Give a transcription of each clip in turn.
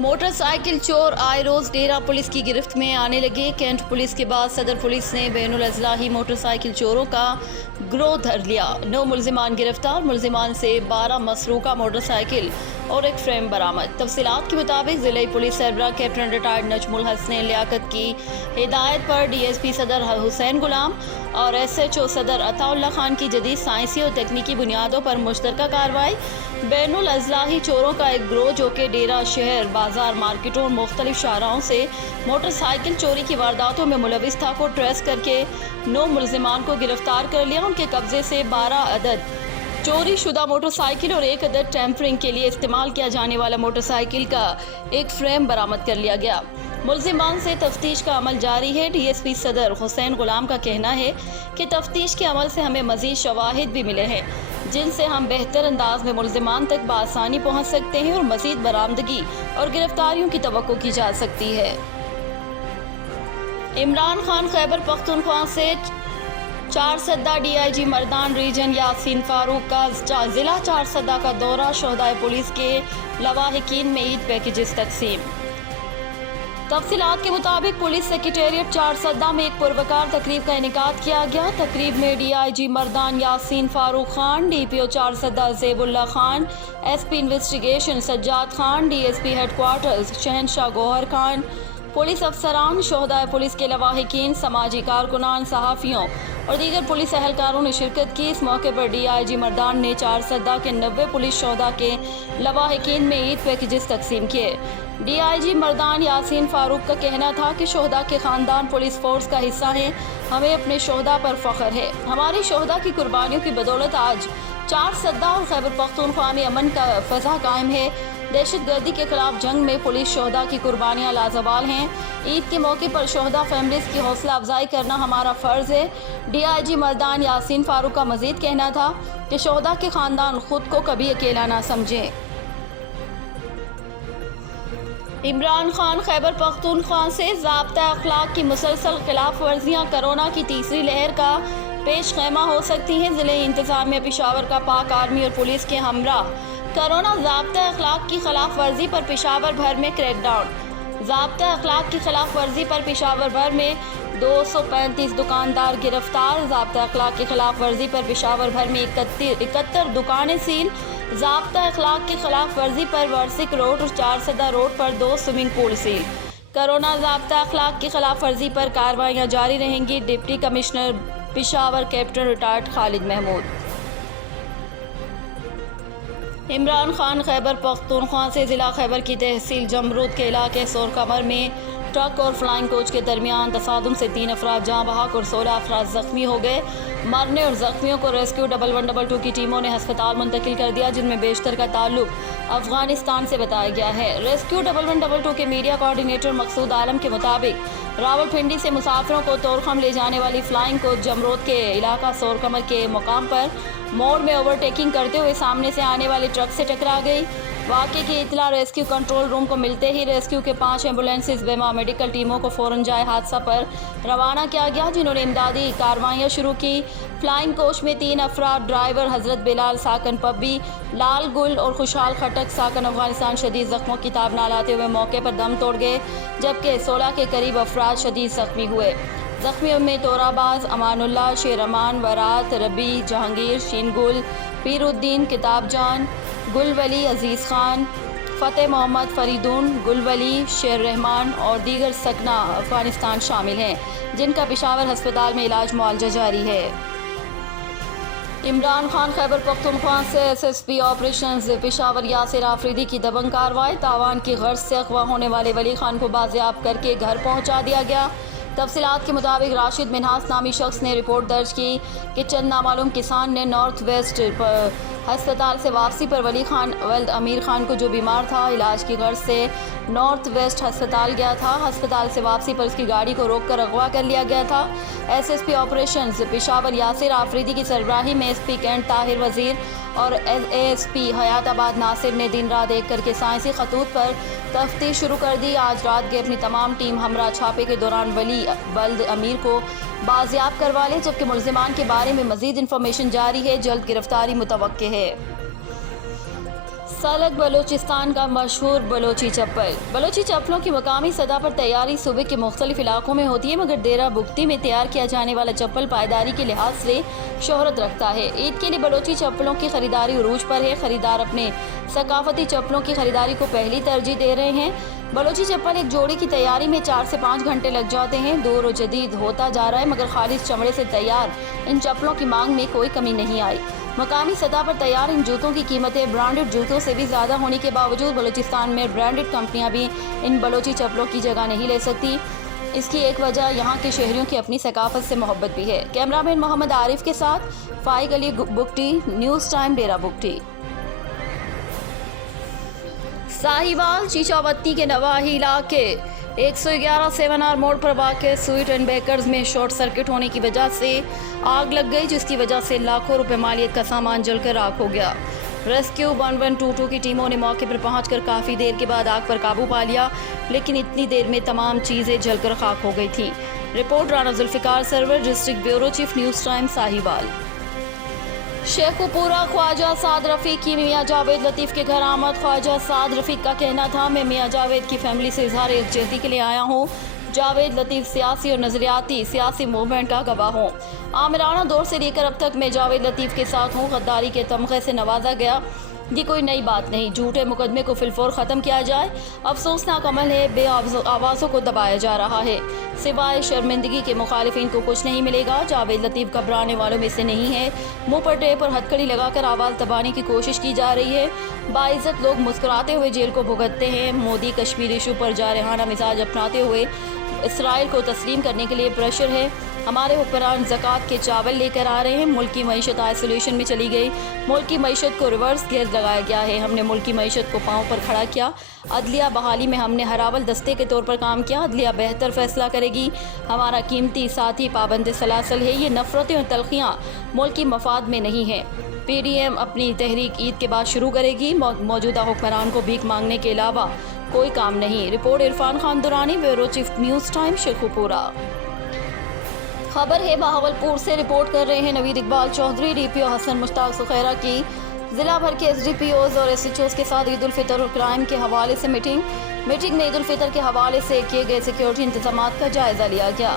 Motor cycle چور آئے روز ڈیرہ police کی گرفت میں آنے لگے۔ کینٹ پولیس کے بعد صدر پولیس نے بین الاضلاعی موٹر سائیکل چوروں کا گروہ دھر لیا۔ 9 ملزمان گرفتار، ملزمان سے 12 مسروقہ موٹر سائیکل اور ایک فریم برآمد۔ تفصیلات کے مطابق ضلعی پولیس سربراہ کیپٹن ریٹائرڈ نجم الحسن لیاقت کی ہدایت پر ڈی ایس پی صدر حسین غلام اور ایس ایچ او صدر عطا اللہ خان کی جدید سائنسی اور تکنیکی بنیادوں پر مشترکہ کارروائی۔ بین الاضلاعی چوروں کا ایک گروہ جو کہ ڈیرہ شہر، بازار، مارکیٹوں اور مختلف شاہراہوں سے موٹر سائیکل چوری کی وارداتوں میں ملوث تھا کو ٹریس کر کے 9 ملزمان کو گرفتار کر لیا۔ ان کے قبضے سے 12 عدد چوری شدہ موٹر سائیکل اور 1 عدد ٹیمپرنگ کے لیے استعمال کیا جانے والا موٹر سائیکل کا ایک فریم برآمد کر لیا گیا۔ ملزمان سے تفتیش کا عمل جاری ہے۔ ڈی ایس پی صدر حسین غلام کا کہنا ہے کہ تفتیش کے عمل سے ہمیں مزید شواہد بھی ملے ہیں جن سے ہم بہتر انداز میں ملزمان تک بآسانی پہنچ سکتے ہیں اور مزید برآمدگی اور گرفتاریوں کی توقع کی جا سکتی ہے۔ عمران خان خیبر پختونخوا سے 4 Sadda D I G Mardan region Yasin Farooq کا ضلع 4 سدہ کا دورہ، شہدائے پولیس کے لواحقین میں عید پیکیجز تقسیم۔ تفصیلات کے مطابق پولیس سیکریٹریٹ 4 سدہ میں ایک پروقار تقریب کا انعقاد کیا گیا۔ تقریب میں D I G Mardan Yasin Farooq Khan, D P O 4 Sadda Zeb Ullah Khan, S P investigation Sajjad Khan, D S P headquarters Shahenshah Gohar Khan, police افسران، شہدائے پولیس کے لواحقین، سماجی کارکنان، صحافیوں اور دیگر پولیس اہلکاروں نے شرکت کی۔ اس موقع پر ڈی آئی جی مردان نے 4 سدہ کے 90 پولیس شہداء کے لواحقین میں عید پیکیجز تقسیم کیے۔ D I G Mardan Yasin Farooq کا کہنا تھا کہ شہداء کے خاندان پولیس فورس کا حصہ ہیں، ہمیں اپنے شہداء پر فخر ہے۔ ہماری شہداء کی قربانیوں کی بدولت آج 4 سدہ اور خیبر پختونخوا میں امن کا فضا قائم ہے۔ دہشت گردی کے خلاف جنگ میں پولیس شہداء کی قربانیاں لازوال ہیں۔ عید کے موقع پر شہداء فیملیز کی حوصلہ افزائی کرنا ہمارا فرض ہے۔ D I G Mardan Yasin Farooq کا مزید کہنا تھا کہ شہداء کے خاندان خود کو کبھی اکیلا نہ سمجھیں۔ عمران خان خیبر پختونخوا سے ضابطۂ اخلاق کی مسلسل خلاف ورزیاں کرونا کی تیسری لہر کا پیش خیمہ ہو سکتی ہیں۔ ضلعی انتظامیہ پشاور کا پاک آرمی اور پولیس کے ہمراہ کرونا ضابطۂ اخلاق کی خلاف ورزی پر پشاور بھر میں کریک ڈاؤن۔ ضابطۂ اخلاق کی خلاف ورزی پر پشاور بھر میں 235 دکاندار گرفتار۔ ضابطۂ اخلاق کی خلاف ورزی پر پشاور بھر میں 71 دکانیں سیل۔ ضابطۂ اخلاق کی خلاف ورزی پر ورسک روڈ اور 4 سدہ روڈ پر 2 سوئمنگ پول سیل۔ کرونا ضابطۂ اخلاق کی خلاف ورزی پر کارروائیاں جاری رہیں گی۔ Deputy commissioner Peshawar captain retired Khalid Mahmood. Imran Khan Khyber Pakhtunkhwa سے ضلع خیبر کی تحصیل جمرود کے علاقے سور قمر میں ٹرک اور فلائنگ کوچ کے درمیان تصادم سے 3 افراد جاں بحق اور 16 افراد زخمی ہو گئے۔ مرنے اور زخمیوں کو ریسکیو 1122 کی ٹیموں نے ہسپتال منتقل کر دیا جن میں بیشتر کا تعلق افغانستان سے بتایا گیا ہے۔ ریسکیو 1122 کے میڈیا کوارڈینیٹر مقصود عالم کے مطابق راولپنڈی سے مسافروں کو طورخم لے جانے والی فلائنگ کوچ جمرود کے علاقہ سور قمر کے مقام پر موڑ میں اوورٹیکنگ کرتے ہوئے سامنے سے آنے والی ٹرک سے ٹکرا گئی۔ واقعے کی اطلاع ریسکیو کنٹرول روم کو ملتے ہی ریسکیو کے 5 ایمبولینسز بیما میڈیکل ٹیموں کو فوراً جائے حادثہ پر روانہ کیا گیا جنہوں نے امدادی کارروائیاں شروع کی۔ فلائنگ کوچ میں 3 افراد ڈرائیور حضرت بلال ساکن پبی، لال گل اور خوشحال خٹک ساکن افغانستان شدید زخموں کی تاب نہ لاتے ہوئے موقع پر دم توڑ گئے جبکہ 16 کے قریب افراد شدید زخمی ہوئے۔ زخمیوں میں توراباز، امان اللہ، شیر امان، ورات، ربی، جہانگیر، شین گل، پیر الدین، کتاب جان، گل ولی، عزیز خان، فتح محمد، فریدون، گل ولی، شیر رحمان اور دیگر سکنہ افغانستان شامل ہیں جن کا پشاور ہسپتال میں علاج معالجہ جاری ہے۔ عمران خان خیبر پختونخوا سے S S P operations Peshawar Yasir Afridi کی دبنگ کارروائی۔ تاوان کی غرض سے اغوا ہونے والے ولی خان کو بازیاب کر کے گھر پہنچا دیا گیا۔ تفصیلات کے مطابق راشد منہاس نامی شخص نے رپورٹ درج کی کہ چند نامعلوم کسان نے نارتھ ویسٹ ہسپتال سے واپسی پر ولی خان ولد امیر خان کو جو بیمار تھا علاج کی غرض سے نارتھ ویسٹ ہسپتال گیا تھا۔ ہسپتال سے واپسی پر اس کی گاڑی کو روک کر اغوا کر لیا گیا تھا۔ S S P operations Peshawar Yasir Afridi کی سربراہی میں ایس پی کینٹ طاہر وزیر اور اے ایس پی حیات آباد ناصر نے دن رات ایک کر کے سائنسی خطوط پر تفتیش شروع کر دی۔ آج رات گئے اپنی تمام ٹیم ہمراہ چھاپے کے دوران ولی ولد امیر کو بازیاب کروا لے جبکہ ملزمان کے بارے میں مزید انفارمیشن جاری ہے۔ جلد گرفتاری متوقع ہے۔ सालक बलूचिस्तान का मशहूर बलोची चप्पल। बलोची चप्पलों की मकामी सतह पर तैयारी सूबे के मुख्तलिफ इलाकों में होती है, मगर देरा बुगटी में तैयार किया जाने वाला चप्पल पायदारी के लिहाज से शोहरत रखता है। ईद के लिए बलोची चप्पलों की खरीदारी उरूज पर है। खरीदार अपने सकाफती चप्पलों की खरीदारी को पहली तरजीह दे रहे हैं। बलोची चप्पल एक जोड़ी की तैयारी में 4 से 5 घंटे लग जाते हैं। दौर जदीद होता जा रहा है, मगर खालिस चमड़े से तैयार इन चप्पलों की मांग में कोई कमी नहीं आई। मकामी सतह पर तैयार इन जूतों की कीमतें ब्रांडेड जूतों से भी ज़्यादा होने के बावजूद बलूचिस्तान में ब्रांडेड कंपनियां भी इन बलोची चप्पलों की जगह नहीं ले सकती। इसकी एक वजह यहाँ के शहरियों की अपनी सकाफत से मोहब्बत भी है। कैमरामैन मोहम्मद आरिफ के साथ फाइक अली बुगटी, न्यूज़ टाइम, डेरा बुगटी। साहिवाल चीचावती के नवाही इलाके 111 7R मोड़ पर वाक़ स्वीट एंड बेकर्स में शॉर्ट सर्किट होने की वजह से आग लग गई, जिसकी वजह से लाखों रुपए मालियत का सामान जलकर राख हो गया। रेस्क्यू 1122 की टीमों ने मौके पर पहुंचकर काफ़ी देर के बाद आग पर काबू पा लिया, लेकिन इतनी देर में तमाम चीज़ें जलकर खाक हो गई थीं। Report Rana Zulfiqar Sarwar, district bureau chief, news time, Sahiwal. Sheikhupura Khawaja Saad Rafiq की मियाँ जावेद लतीफ़ के घर आमद। ख्वाजा साद रफ़ीक का कहना था, मैं मियाँ जावेद की फैमिली से इजहार यकजहती के लिए आया हूँ। जावेद लतीफ़ सियासी और नज़रियाती सियासी मूवमेंट का गवाह हूँ। आमिराना दौर से लेकर अब तक मैं जावेद लतीफ़ के साथ हूँ। गद्दारी के तमग़े से नवाजा गया, ये कोई नई बात नहीं। झूठे मुकदमे को फिलफौर ख़त्म किया जाए। अफसोसनाक अमल है, बे आवाज़ों को दबाया जा रहा है। सिवाय शर्मिंदगी के मुखालिफिन को कुछ नहीं मिलेगा। जावेद लतीफ़ घबराने वालों में से नहीं है। मुंह पर टेप और हथकड़ी लगाकर आवाज़ दबाने की कोशिश की जा रही है। बाइज़्ज़त लोग मुस्कुराते हुए जेल को भुगतते हैं। मोदी कश्मीर इशू पर जारहाना मिजाज अपनाते हुए इसराइल को तस्लीम करने के लिए प्रेशर है। हमारे हुक्मरान ज़कात के चावल लेकर आ रहे हैं। मुल्क की मईशत आइसोलेशन में चली गई। मुल्क की मईशत को रिवर्स गेयर लगाया गया है। हमने मुल्क की मईशत को पांव पर खड़ा किया। अदलिया बहाली में हमने हरावल दस्ते के तौर पर काम किया। अदलिया बेहतर फैसला करेगी। हमारा कीमती साथी पाबंद सलासल है। ये नफरतें और तलखियाँ मुल्क की मफाद में नहीं है। PDM अपनी तहरीक ईद के बाद शुरू करेगी। मौजूदा हुक्मरान को भीख मांगने के अलावा कोई काम नहीं। Report Irfan Khan Durrani, bureau chief, news time, Sheikhupura. खबर है बहावलपुर से, रिपोर्ट कर रहे हैं नवीद इकबाल चौधरी। DPO हसन मुश्ताक सुखैरा की ज़िला भर के SDPOs और SHOs के साथ ईद उल फितर और क्राइम के हवाले से मीटिंग में ईद उल फितर के हवाले से किए गए सिक्योरिटी इंतजामात का जायज़ा लिया गया।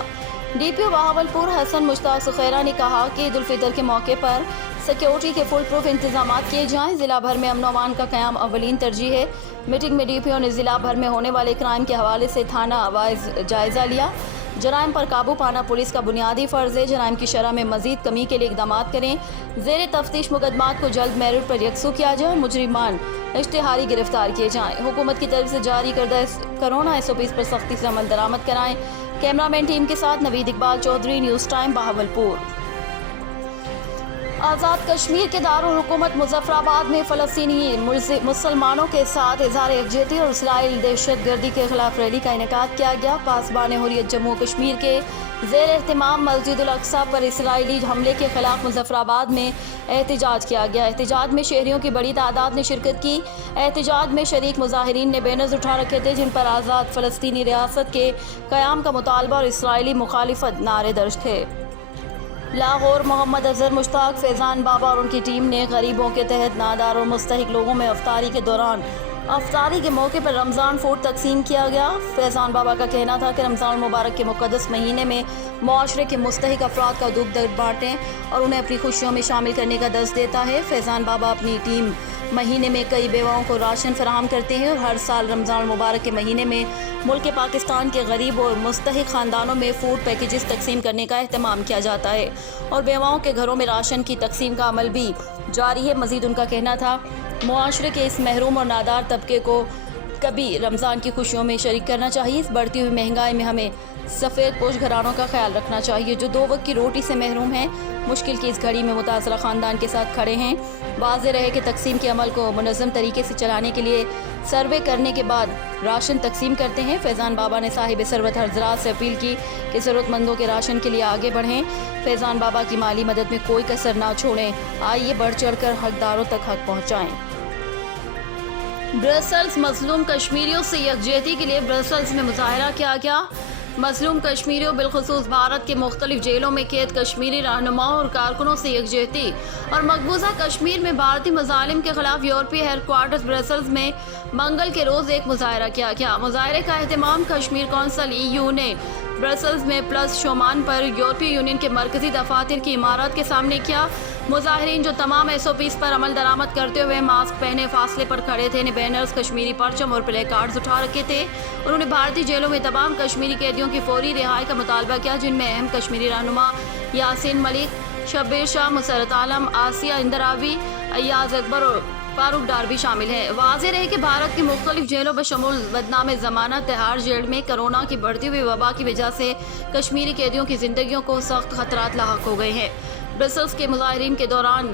DPO बहावलपुर हसन मुश्ताक सुखैरा ने कहा कि ईद उल फितर के मौके पर सिक्योरिटी के फुल प्रूफ इंतजामात किए जाएँ। ज़िला भर में अमन अमान का क़याम अवलीन तरजीह है। मीटिंग में DPO ने ज़िला भर में होने वाले क्राइम के हवाले से थाना वाइज जायज़ा लिया। जराइम पर काबू पाना पुलिस का बुनियादी फ़र्ज़ है। जराइम की शरह में मज़ीद कमी के लिए इक़दाम करें। ज़ेर तफ्तीश मुकदमात को जल्द मेरिट पर यकसू किया जाए। मुजरिमान इश्तिहारी गिरफ्तार किए जाएँ। हुकूमत की तरफ से जारी करदा कोरोना SOPs पर सख्ती से अमल दरामद कराएँ। कैमरामैन टीम के साथ नवीद इकबाल चौधरी, न्यूज़ टाइम, बहावलपुर। आज़ाद कश्मीर के दारुल हुकूमत मुज़फ़्फ़राबाद में फ़लस्तीनी मुसलमानों के साथ इज़हार यकजहती और इसराइल दहशत गर्दी के खिलाफ रैली का इनेकाद किया गया। पासबान हुर्रियत जम्मू कश्मीर के ज़ेर एहतमाम मस्जिद उल अक़सा पर इसराइली हमले के खिलाफ मुज़फ़्फ़राबाद में एहतजाज किया गया। एहतजाज में शहरियों की बड़ी तादाद ने शिरकत की। एहतजाज में शरीक मुज़ाहिरीन ने बैनर्स उठा रखे थे, जिन पर आज़ाद फ़लस्तीनी रियासत के क़याम का मुतालबा और इसराइली मुखालिफत नारे दर्ज थे। लाहौर मोहम्मद अज़हर मुश्ताक, फैज़ान बाबा और उनकी टीम ने गरीबों के तहत नादार और मुस्तहिक लोगों में अफ्तारी के दौरान अफ्तारी के मौके पर रमज़ान फूड तकसीम किया गया। फैज़ान बाबा का कहना था कि रमज़ान मुबारक के मुक़द्दस महीने में मुआशरे के मुस्तहिक अफराद का दुख दर्द बाँटें और उन्हें अपनी खुशियों में शामिल करने का दर्ज देता है। फैज़ान बाबा अपनी टीम महीने में कई बेवाओं को राशन फराहम करते हैं और हर साल रमज़ान मुबारक के महीने में मुल्क पाकिस्तान के गरीब और मुस्तहिक ख़ानदानों में फ़ूड पैकेजेस तकसीम करने का अहतमाम किया जाता है और बेवाओं के घरों में राशन की तकसीम का अमल भी जारी है। मज़ीद उनका कहना था, मुआशरे के इस महरूम और नादार तबके को कभी रमज़ान की खुशियों में शरीक करना चाहिए। इस बढ़ती हुई महंगाई में हमें सफ़ेद पोश घरानों का ख्याल रखना चाहिए, जो 2 वक्त की रोटी से महरूम हैं। मुश्किल की इस घड़ी में मुतासरा ख़ानदान के साथ खड़े हैं। वाज़ेह रहे कि तकसीम के अमल को मुनज़्ज़म तरीके से चलाने के लिए सर्वे करने के बाद राशन तकसीम करते हैं। फैज़ान बाबा ने साहिब सरवत हज़रात से अपील की कि ज़रूरतमंदों के राशन के लिए आगे बढ़ें। फैज़ान बाबा की माली मदद में कोई कसर ना छोड़ें। आइए बढ़ चढ़ कर हकदारों तक हक पहुँचाएँ। ब्रसल्स मज़लूम कश्मीरियों से यकजहती के लिए ब्रसल्स में मुज़ाहरा किया गया। मजलूम कश्मीरियों बिलखुसूस भारत के मुख्तलिफ जेलों में कैद कश्मीरी रहनुमाओं और कारकुनों से यकजहती और मकबूजा कश्मीर में भारतीय मजालिम के खिलाफ यूरोपीय हेडक्वार्टर्स ब्रसल्स में मंगल के रोज एक मुजाहरा किया गया। मुजाहरे का एहतमाम कश्मीर कौंसिल EU ने ब्रसल्स में प्लस शोमान पर यूरोपीय यूनियन के मरकजी दफातर की इमारत के सामने किया। मुजाहिरीन जो तमाम SOPs पर अमल दरामद करते हुए मास्क पहने फासले पर खड़े थे ने बैनर्स, कश्मीरी परचम और प्ले कार्ड्स उठा रखे थे। उन्होंने भारतीय जेलों में तमाम कश्मीरी कैदियों की फौरी रिहाई का मुतालबा किया, जिनमें अहम कश्मीरी रहनुमा यासीन मलिक, शब्बीर शाह, मुसरत आलम, आसिया इंदरावी, अय्याज अकबर और फारूक डार भी शामिल हैं। वाज़ेह रहे कि भारत की मुख्तलिफ जेलों बशमूल बदनाम ज़मानत तिहाड़ जेल में कोरोना की बढ़ती हुई वबा की वजह से कश्मीरी कैदियों की जिंदगियों को सख्त खतरात लाहक हो गए हैं। ब्रसल्स के मुजाहिरीन के दौरान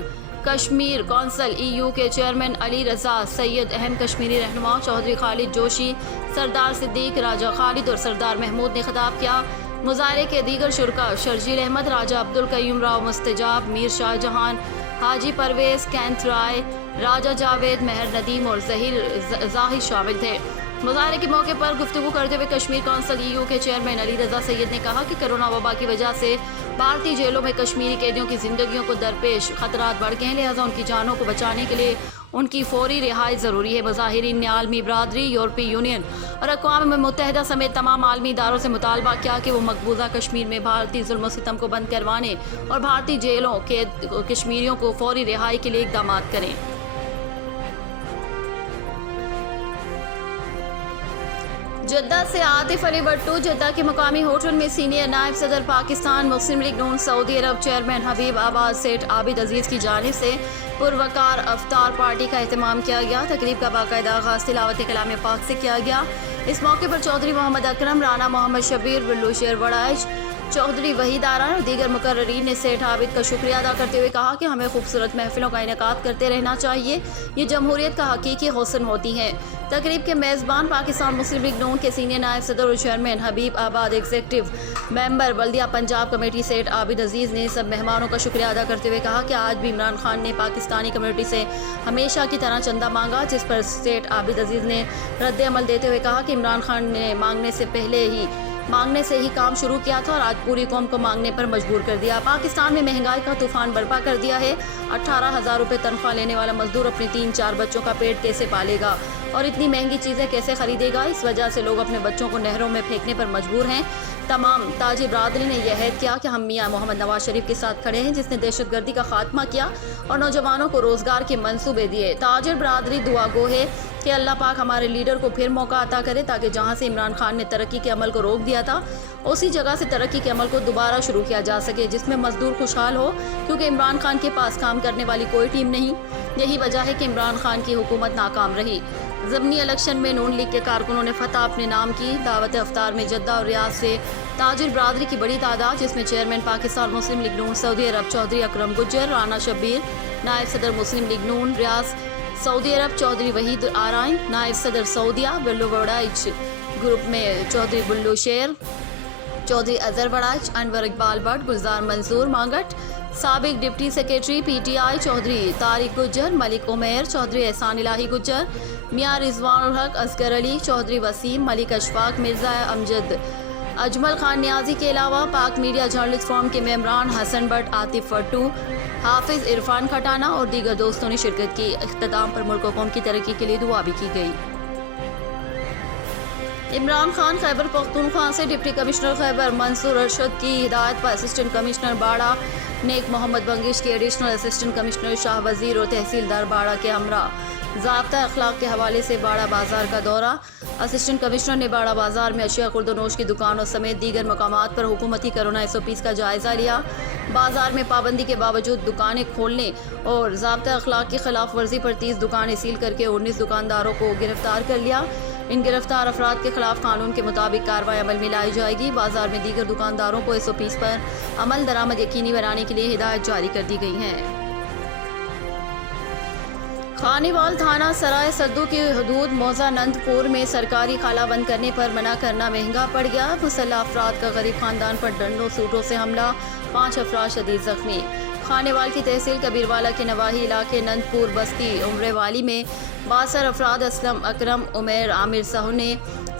कश्मीर कौंसिल EU के चेयरमैन अली रजा सैयद, अहम कश्मीरी रहनुमा चौधरी खालिद जोशी, सरदार सिद्दीक, राजा खालिद और सरदार महमूद ने खिताब किया। मुजाहरे के दीगर शुरका शर्जील अहमद, राजा अब्दुल कयूम राव मुस्तजाब, मीर शाहजहान, हाजी परवेज, कैंथ राय, राजा जावेद, मेहर नदीम और जाहिद शामिल थे। मुजाहरे के मौके पर गुफ्तगू करते हुए कश्मीर कौंसिल EU के चेयरमैन अली रजा सैयद ने कहा कि कोरोना वबा की वजह से भारतीय जेलों में कश्मीरी कैदियों की जिंदगियों को दरपेश खतरात बढ़ गए हैं, लिहाजा उनकी जानों को बचाने के लिए उनकी फौरी रिहाई ज़रूरी है। मुजाहिरीन ने आलमी बरादरी, यूरोपीय यूनियन और अक़वाम मुत्तहिदा समेत तमाम आलमी इदारों से मुतालबा किया कि वो मकबूजा कश्मीर में भारतीय जुल्म सितम को बंद करवाने और भारतीय जेलों के कश्मीरियों को फौरी रिहाई के लिए इक़दाम करें। जद्दा से आतिफ अली भट्टू, जद्दा के मुकामी होटल में सीनियर नायब सदर पाकिस्तान मुस्लिम लीग नून सऊदी अरब चेयरमैन हबीब आबाद सेठ आबिद अजीज़ की जानिब से पुरवकार अफ्तार पार्टी का एहतमाम किया गया। तकरीब का बाकायदा आगाज़ तिलावत कलाम पाक से किया गया। इस मौके पर चौधरी मोहम्मद अकरम, राना मोहम्मद शबीर, बिल्लू शेर वड़ाइच, चौधरी वहीद आरान और दीगर मुकर्ररीन ने सेठ आबिद का शुक्रिया अदा करते हुए कहा कि हमें खूबसूरत महफिलों का इनेकाद करते रहना चाहिए, ये जमहूरियत का हकीकी हुस्न होती हैं। तकरीब के मेज़बान पाकिस्तान मुस्लिम लीग नून के सीनियर नायब सदर और चेयरमैन हबीब आबाद, एग्जीक्यूटिव मेंबर बल्दिया पंजाब कमेटी सेठ आबिद अजीज़ ने सब मेहमानों का शुक्रिया अदा करते हुए कहा कि आज भी इमरान खान ने पाकिस्तानी कम्युनिटी से हमेशा की तरह चंदा मांगा, जिस पर सेठ आबिद अजीज़ ने रद्द अमल देते हुए कहा कि इमरान खान ने मांगने से ही काम शुरू किया था और आज पूरी कौम को मांगने पर मजबूर कर दिया। पाकिस्तान में महंगाई का तूफान बर्पा कर दिया है। 18,000 रुपये तनख्वाह लेने वाला मजदूर अपने 3-4 बच्चों का पेट कैसे पालेगा और इतनी महंगी चीज़ें कैसे खरीदेगा। इस वजह से लोग अपने बच्चों को नहरों में फेंकने पर मजबूर हैं। तमाम ताजी बरादरी ने यह अहद किया कि हम मियाँ मोहम्मद नवाज शरीफ के साथ खड़े हैं, जिसने दहशतगर्दी का खात्मा किया और नौजवानों को रोज़गार के मंसूबे दिए। ताजिर बरादरी दुआ गो है कि अल्लाह पाक हमारे लीडर को फिर मौका अता करे, ताकि जहां से इमरान खान ने तरक्की के अमल को रोक दिया था उसी जगह से तरक्की के अमल को दोबारा शुरू किया जा सके, जिसमें मजदूर खुशहाल हो, क्योंकि इमरान खान के पास काम करने वाली कोई टीम नहीं। यही वजह है कि इमरान खान की हुकूमत नाकाम रही। ज़मीनी इलेक्शन में नून लीग के कारकुनों ने फतह अपने नाम की। दावत अफ्तार में जद्दा और रियाज से ताजिर बरादरी की बड़ी तादाद, जिसमें चेयरमैन पाकिस्तान मुस्लिम लीग नून सऊदी अरब चौधरी अकरम गुज्जर, राना शब्बीर, नायब सदर मुस्लिम लीग नून रियाज सऊदी अरब चौधरी वहीद आराइन, नायब सदर सऊदिया बिल्लू वड़ाइच, ग्रुप में चौधरी बिल्लू शेर, चौधरी अजहर वड़ाइच, अनवर इकबाल भट्ट, गुलजार मंसूर मांगट, साबिक deputy secretary PTI Chaudhry Tariq Gujjar, Malik Umair, Chaudhry Ehsan Elahi Gujjar, मियाँ रिजवान उल हक, असगर अली, चौधरी वसीम, मलिक अशफाक, मिर्ज़ा अमजद, अजमल खान न्याजी के अलावा पाक मीडिया जर्नलिस्ट फोरम के मेम्बरान हसन भट्ट, आतिफ भट्टू, हाफिज इरफान खटाना और दीगर दोस्तों ने शिरकत की। इख्तिताम पर मुल्क कौम की तरक्की के लिए दुआ भी की गई। इमरान खान खैबर पख्तूनख्वा से डिप्टी कमिश्नर खैबर मंसूर अरशद की हिदायत पर असिस्टेंट कमिश्नर बाड़ा नेक मोहम्मद बंगिश की एडिशनल असिस्टेंट कमिश्नर शाह वजीर और तहसीलदार बाड़ा के हमरा ज़ाब्ता अखलाक के हवाले से बाड़ा बाजार का दौरा। असिस्टेंट कमिश्नर ने बाड़ा बाजार में अशिया खुर्दनोश की दुकानों समेत दीगर मकामात पर हुकूमती कोरोना SOPs का जायज़ा लिया। बाजार में पाबंदी के बावजूद दुकानें खोलने और ज़ाब्ता अखलाक की खिलाफ वर्जी पर 30 दुकानें सील करके 19 दुकानदारों को गिरफ्तार कर लिया। इन गिरफ्तार अफराद के खिलाफ कानून के मुताबिक कार्रवाई अमल में लाई जाएगी। बाजार में दीगर दुकानदारों को SOPs पर अमल दरामद यकीनी बनाने के लिए हिदायत जारी कर दी गई हैं। खानीवाल थाना सराय सद्दू की हदूद मौज़ानंदपुर में सरकारी खाला बंद करने पर मना करना महंगा पड़ गया। मुसल्लह अफराद का गरीब खानदान पर डंडों सूटों से हमला, 5 अफराद शदीद जख्मी। خانیوال کی تحصیل کبیروالا کے نواحی علاقے نندپور بستی عمرے والی میں 62 افراد اسلم اکرم عمیر عامر سہو نے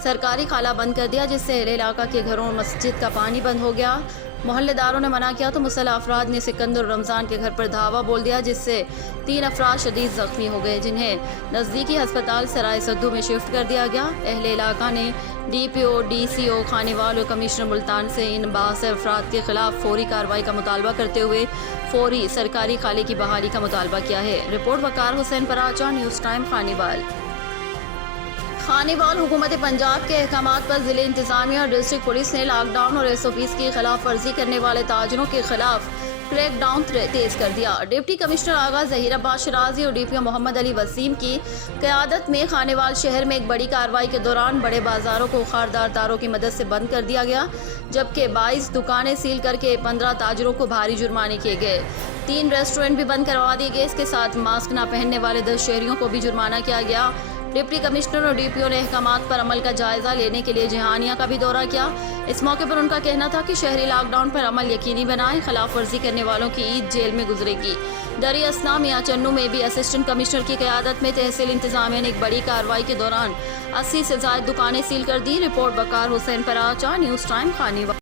سرکاری خالہ بند کر دیا، جس سے اہل علاقہ کے گھروں اور مسجد کا پانی بند ہو گیا۔ محلے داروں نے منع کیا تو مسلح افراد نے سکندر رمضان کے گھر پر دھاوا بول دیا، جس سے 3 افراد شدید زخمی ہو گئے، جنہیں نزدیکی ہسپتال سرائے سدھو میں شفٹ کر دیا گیا۔ اہل علاقہ نے ڈی پی او، ڈی سی او خانیوال اور کمشنر ملتان سے ان 62 افراد کے خلاف فوری کارروائی کا مطالبہ کرتے ہوئے فوری سرکاری خالے کی بحالی کا مطالبہ کیا ہے۔ رپورٹ وقار حسین پراچا، نیوز ٹائم خانیوال۔ خانیوال حکومت پنجاب کے احکامات پر ضلع انتظامیہ اور ڈسٹرکٹ پولیس نے لاک ڈاؤن اور ایس او پیز کی خلاف ورزی کرنے والے تاجروں کے خلاف کریک ڈاؤن تیز کر دیا۔ ڈپٹی کمشنر آغا ظہیر عباس شرازی اور ڈی پی او محمد علی وسیم کی قیادت میں خانیوال شہر میں ایک بڑی کارروائی کے دوران بڑے بازاروں کو خاردار تاروں کی مدد سے بند کر دیا گیا، جبکہ 22 دکانیں سیل کر کے 15 تاجروں کو بھاری جرمانے کیے گئے۔ 3 ریسٹورنٹ بھی بند کروا دیے گئے۔ اس کے ساتھ ماسک نہ پہننے والے 10 شہریوں کو بھی جرمانہ کیا گیا۔ ڈپٹی کمشنر اور ڈی پی او نے احکامات پر عمل کا جائزہ لینے کے لیے جہانیہ کا بھی دورہ کیا۔ اس موقع پر ان کا کہنا تھا کہ شہری لاک ڈاؤن پر عمل یقینی بنائیں، خلاف ورزی کرنے والوں کی عید جیل میں گزرے گی۔ دری اسنا میاں چنو میں بھی اسسٹنٹ کمشنر کی قیادت میں تحصیل انتظامیہ نے ایک بڑی کارروائی کے دوران 80 سے زائد دکانیں سیل کر دی۔ رپورٹ وقار حسین پراچا، نیوز ٹائم خانیوال۔